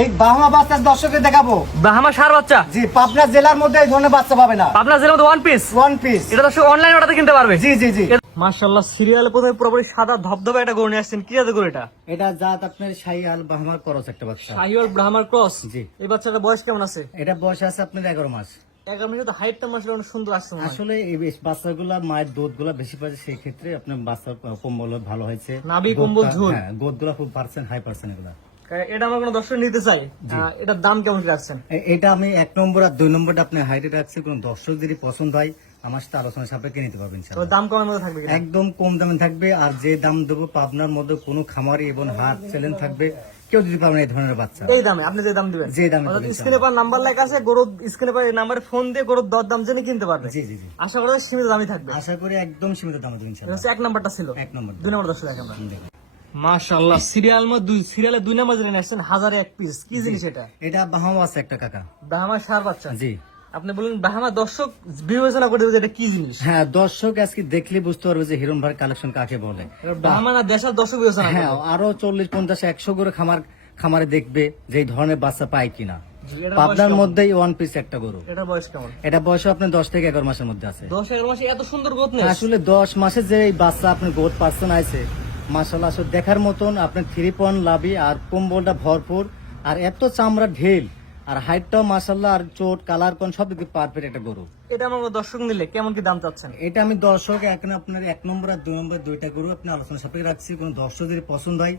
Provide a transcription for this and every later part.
এই বাহামা বাচ্চা দর্শকদের দেখাবো। ব্রাহ্মা সার বাচ্চা, জি, পাবনা জেলার মধ্যে এই ধরনের বাচ্চা পাবে না। পাবনা জেলার মধ্যে ওয়ান পিস। এটা দর্শক অনলাইন অর্ডারে কিনতে পারবে। জি জি জি। মাশাআল্লাহ, সিরিয়ালে প্রথমে পুরোপুরি সাদা ধবধবে একটা গরু নিয়ে আসছেন। কি জাতের গরু এটা? এটা জাত আপনার শাহিওয়াল বাহামার ক্রস একটা বাচ্চা। শাহিওয়াল ব্রাহ্মার ক্রস। জি। এই বাচ্চাটার বয়স কেমন আছে? এটা বয়স আছে আপনার 11 মাস। 11 মাসে তো হাইটটা মাশাআল্লাহ অনেক সুন্দর আসছে মনে হয়। আসলে এই বাচ্চাগুলা মায়ের দুধগুলা বেশি পাচ্ছে, সেই ক্ষেত্রে আপনার বাচ্চার কম্বল ভালো হয়েছে। নাভি কম্বল ঝুল। হ্যাঁ, গোদগুলা খুব পার্সেন্ট হাই পার্সেন্ট এগুলা। এটা আমার কোনো দর্শক নিতে চাই, এটার দাম কেমন কি রাখছেন? এটা আমি 1 নম্বর আর 2 নম্বরটা আপনি হাইটে রাখছি। কোন দর্শক যদি পছন্দ হয় আমার সাথে আলোচনা সাপেক্ষে নিতে পারবেন তো ইনশাআল্লাহ। দাম কমের মধ্যে থাকবে কিনা? একদম কম দামে থাকবে। আর যে দাম দেবো পাবনার মধ্যে কোনো খামারি এবং হাট চ্যালেঞ্জ থাকবে, কেউ দিতে পারবে না এই ধরনের বাচ্চা। এই দামে আপনি যে দাম দিবেন, যে দামে দিবেন, স্ক্রিনে পার নাম্বার লেখা আছে, গরু স্ক্রিনে পার নাম্বারে ফোন দিয়ে গরুর দর দাম জেনে কিনতে পারবে। জি জি জি। আশা করা যায় সীমিত দামই থাকবে। আশা করি একদম সীমিত দামে দেবেন এটা ইনশাআল্লাহ। হচ্ছে 1 নাম্বারটা ছিল। 1 নম্বর। 2 নম্বর দর্শক দেখেন আমরা। দেখুন। মাশাআল্লাহ, সিরিয়ালে 2 নম্বর জেনে আসছেন, 1000 এক পিস। কি জিনিস এটা? এটা বাহামা আছে একটা কাকা। ব্রাহ্মা সার বাচ্চা। জি। আপনি বলেন ব্রাহ্মা, দর্শক বিবেচনা করে দেবে যে এটা কি জিনিস। হ্যাঁ, দর্শক আজকে দেখলে বুঝতে পারবে যে হিরণ ভাই কালেকশন কাকে বলে। ব্রাহ্মা না দেশের দর্শক বিবেচনা হ্যাঁ, করবে। আরো 40, 50, 100 করে খামারে দেখবে যে এই ধরনের বাচ্চা পায় কিনা। জি, এটার বয়স পাবনার কেমন? মধ্যেই ওয়ান পিস একটা গরু। এটা বয়স কেমন? এটা বয়স আপনার 10 থেকে 11 মাসের মধ্যে আছে। 10-11 মাসে এত সুন্দর গ্রোথ নেই। আসলে 10 মাসে যে এই বাচ্চা আপনার গোদ পার্সন আছে, মাশাআল্লাহ আসলে দেখার মতন। আপনার 3 পয়েন্ট লাভি আর কম্বলটা ভরপুর, আর এত চামড়া ঢেল, আর হাইটটাও মাশাআল্লাহ, আর চোট কালার কোন সব দিকে পারফেক্ট একটা গরু। এটা আমার দর্শক নিলে কেমন কি দাম চাচ্ছেন? এটা আমি দর্শক এখন আপনার 1 নম্বর আর 2 নম্বর দুইটা গরু আপনি আলোচনা সাপেক্ষে রাখছি। কোন দর্শক যদি পছন্দ হয়,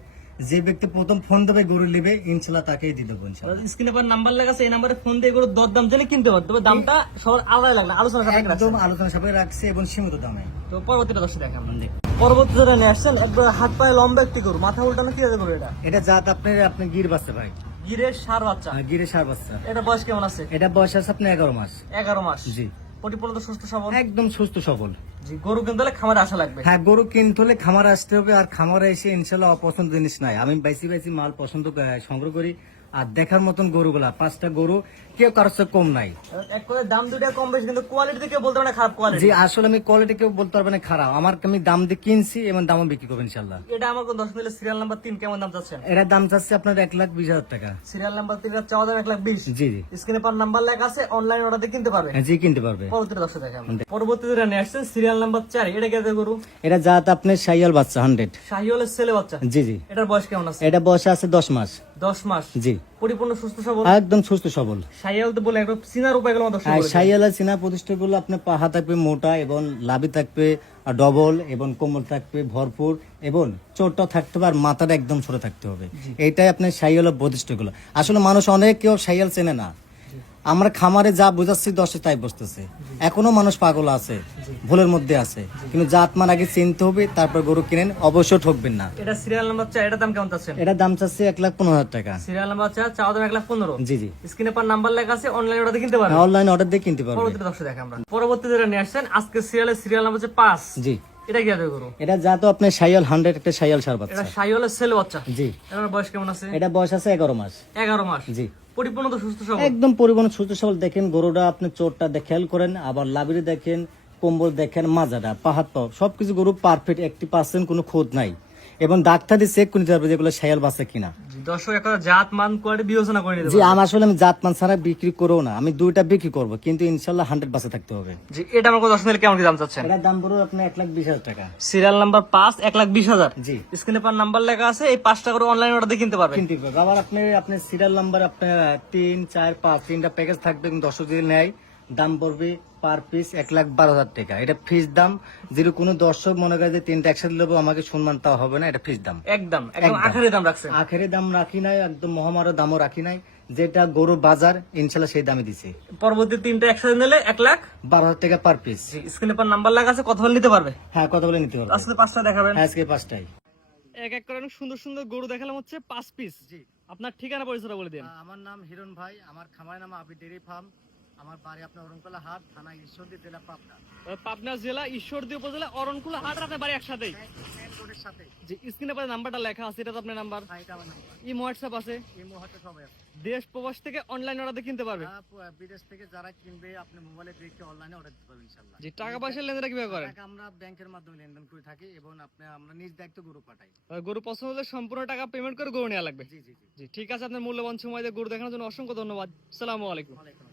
যে ব্যক্তি প্রথম ফোন দেবে গরু নেবে, ইনশাআল্লাহ তাকেই দিয়ে দেবো ইনশাআল্লাহ। স্ক্রিনে পার নাম্বার লেখা আছে, এই নাম্বারে ফোন দিয়ে গরুর দর দাম জেনে কিনতে পারবে। তবে দামটা সবার আলাদা লাগবে, আলোচনা সাপেক্ষে রাখছেন। একদম আলোচনা সাপেক্ষে রাখছি এবং সীমিত দামে। তো পরবর্তীটা দর্শক দেখেন। দেখুন। পরবর্তী যেটা নিয়ে আসছেন, একবার হাত পায়ে লম্বা একটি গরু, মাথা উল্টানো। কি আছে গরু এটা? এটা জাত আপনি গির বাচ্চা ভাই। গিরের সার বাচ্চা। গিরে সার বাচ্চা। এটা বয়স কেমন আছে? এটা বয়স আছে আপনার 11 মাস। 11 মাস। জি। পরিপূর্ণ সুস্থ সবল। একদম সুস্থ সবল। জি, গরু কিনতে হলে খামারে আসা লাগবে। হ্যাঁ, গরু কিনতে হলে খামারে আসতে হবে। আর খামারে এসে ইনশাল্লাহ অপছন্দ জিনিস নাই। আমি বাইসি মাল পছন্দ সংগ্রহ করি। আর দেখার মতন গরুগুলা 5টা গরু কেউ কারোর চেয়ে কম নাই। এক করে দাম দুইটা কম বেশি, কিন্তু কোয়ালিটি কেউ বলতে পারে না খারাপ কোয়ালিটি। জি, আসলে আমি কোয়ালিটি কেউ বলতে পারবে না খারাপ। আমি দাম দিয়ে কিনছি এবং দামও বিক্রি করবো ইনশাল্লাহ। এটা আমার কোন দর্শক নিলে সিরিয়াল নাম্বার 3 কেমন দাম চাচ্ছেন? এটার দাম চাচ্ছে আপনার 1,20,000 টাকা। সিরিয়াল নাম্বার 3 এর চাওয়া দাম 1,20,000। জি জি। স্ক্রিনে পার নাম্বার লেখা আছে, অনলাইন অর্ডার দিয়ে কিনতে পারবে। হ্যাঁ, জি কিনতে পারবে। পরবর্তী দর্শক দেখেন। পরবর্তী যেটা নিয়ে আসছেন, সিরিয়াল নাম্বার 4। এটা কে গরু? এটা জাত আপনার শাহিওয়াল বাচ্চা 100। শাহিওয়ালের ছেলে বাচ্চা। জি জি। এটার বয়স কেমন আছে? এটা বয়স আছে 10 মাস। 10 মাস। জি। পরিপূর্ণ সুস্থ সবল। একদম সুস্থ সবল। শাহিওয়াল তো বলে একদম চিনার উপায়গুলো আমাদের দর্শক বলে দিন। শাহিওয়ালের চিনা প্রতিষ্ঠা গুলো আপনার পাহা থাকবে মোটা এবং লাভি থাকবে ডবল এবং কোমল থাকবে ভরপুর এবং চোটটা থাকতে হবে আর মাথাটা একদম ছোট থাকতে হবে। এইটাই আপনার শাহিওয়ালের প্রতিষ্ঠা গুলো। আসলে মানুষ অনেক কেউ শাহিওয়াল চেনে না। আমরা খামারে যা বুঝাচ্ছি দশে তাই বুঝতেছে। এখনো মানুষ পাগল আছে, ভুলের মধ্যে আছে। কিন্তু জাতমান আগে চিনতে হবে, তারপর গরু কিনেন, অবশ্যই ঠকবেন না। এটা সিরিয়াল নাম্বার 4। এটার দাম কেমন চাচ্ছেন? এটা দাম চাচ্ছে 1,15,000 টাকা। সিরিয়াল নাম্বার 4, চাওয়া দাম 1,15,000। জি জি। স্ক্রিনে পার নাম্বার লেখা আছে, অনলাইন অর্ডার দিয়ে কিনতে পারবে। অনলাইন অর্ডার দিয়ে কিনতে পারবে। পরবর্তী দর্শক দেখেন আমরা। পরবর্তী যেটা নিয়ে আসছেন, আজকে সিরিয়াল নাম্বার 5। জি। এটা কি আছে গরু? এটা জাত আপনার শাহিওয়াল 100 একটা শাহিওয়াল সার বাচ্চা। এটা শাহিওয়ালের ছেলে বাচ্চা। জি। এটার বয়স কেমন আছে? এটা বয়স আছে 11 মাস। 11 মাস। জি। পরিপূর্ণ তো সুস্থ সবল। একদম পরিবহন সুস্থ সবল। দেখেন গরুটা আপনি চোটটা খেয়াল করেন, আবার লাভিরি দেখেন, কম্বল দেখেন, মাজাটা পাহাড় পাও সবকিছু গরু পারফেক্ট, 80% কোনো খোদ নাই। এবং ডাক্তার দিয়ে চেক করে নিতে পারবে যেগুলো শাহিওয়াল বাচ্চা কিনা। জি, দর্শক একটা জাত মান কোয়ালিটি বিবেচনা করে নিতে জি, পারবে। আসলে আমি জাতমান ছাড়া বিক্রি করবো না। আমি দুইটা বিক্রি করবো, কিন্তু ইনশাল্লাহ 100 বাচ্চা থাকতে হবে। জি, এটা আমার দর্শক নিলে কেমন কি দাম চাচ্ছেন? এটার দাম পড়বে আপনার 1,20,000 টাকা। Serial number 5, 1,20,000। জি। স্ক্রিনে পার নাম্বার লেখা আছে, এই 5টা করে অনলাইন অর্ডার দিয়ে কিনতে পারবে। কিনতে পারবে। আবার আপনার সিরিয়াল নাম্বার আপনার 3, 4, 5 তিনটা প্যাকেজ থাকবে। কিন্তু দর্শক যদি নেয় দাম পড়বে পার পিস 1,12,000 টাকা। এটা ফিস দাম। যদি কোনো দর্শক মনে করে যে 3টা একসাথে নেবো আমাকে সম্মান তাও হবে না, এটা ফিস দাম। একদম আখেরি দাম রাখছেন। আখেরে দাম রাখি নাই, একদম মহামারো দামও রাখি নাই। যেটা গরু বাজার ইনশাল্লাহ সেই দামে দিছে। পরবর্তী 3টা একসাথে নিলে 1,12,000 টাকা পার পিস। স্ক্রিনে পার নাম্বার লেখা আছে, কথা বলে নিতে পারবে। হ্যাঁ, কথা বলে নিতে পারবে। আজকে 5টা দেখাবেন। আজকে 5টাই। এক এক করে অনেক সুন্দর সুন্দর গরু দেখালাম, হচ্ছে 5 পিস। জি। আপনার ঠিকানা পরিচয়টা বলে দিন। আমার নাম হিরণ ভাই, আমার খামারের নাম আবি ডেইরি ফার্ম, আমার বাড়ি আপনার অরণকোলা হাট, থানা ঈশ্বরদী, জেলা পাবনা। পাবনা জেলা ঈশ্বরদী উপজেলা অরণকুলা হাট, আর আপনার বাড়ি একসাথেই। মেন রোডের সাথে। যে স্ক্রিনে পরে নাম্বারটা লেখা আছে, এটা তো আপনার নাম্বার। হ্যাঁ, এটা আমার নাম্বার। ইমো হোয়াটসঅ্যাপ আছে। এই মুহূর্তে সবাই আছে। দেশ প্রবাস থেকে অনলাইন অর্ডার কিনতে পারবে। বিদেশ থেকে যারা কিনবে আপনি মোবাইলে দেখে অনলাইনে অর্ডার দিতে পারবেন ইনশাআল্লাহ। যে টাকা পয়সার লেনদেন কিভাবে করেন? টাকা আমরা ব্যাংকের মাধ্যমে লেনদেন করে থাকি এবং আমরা নিজ দায়িত্ব গরু পাঠাই। গরু পছন্দ হলে সম্পূর্ণ টাকা পেমেন্ট করে গরু নেওয়া লাগবে। জি জি জি। জি ঠিক আছে, আপনার মূল্যবান সময় দিয়ে গরু দেখানোর জন্য অসংখ্য ধন্যবাদ। আসসালামু আলাইকুম। ওয়ালাইকুম আসসালাম।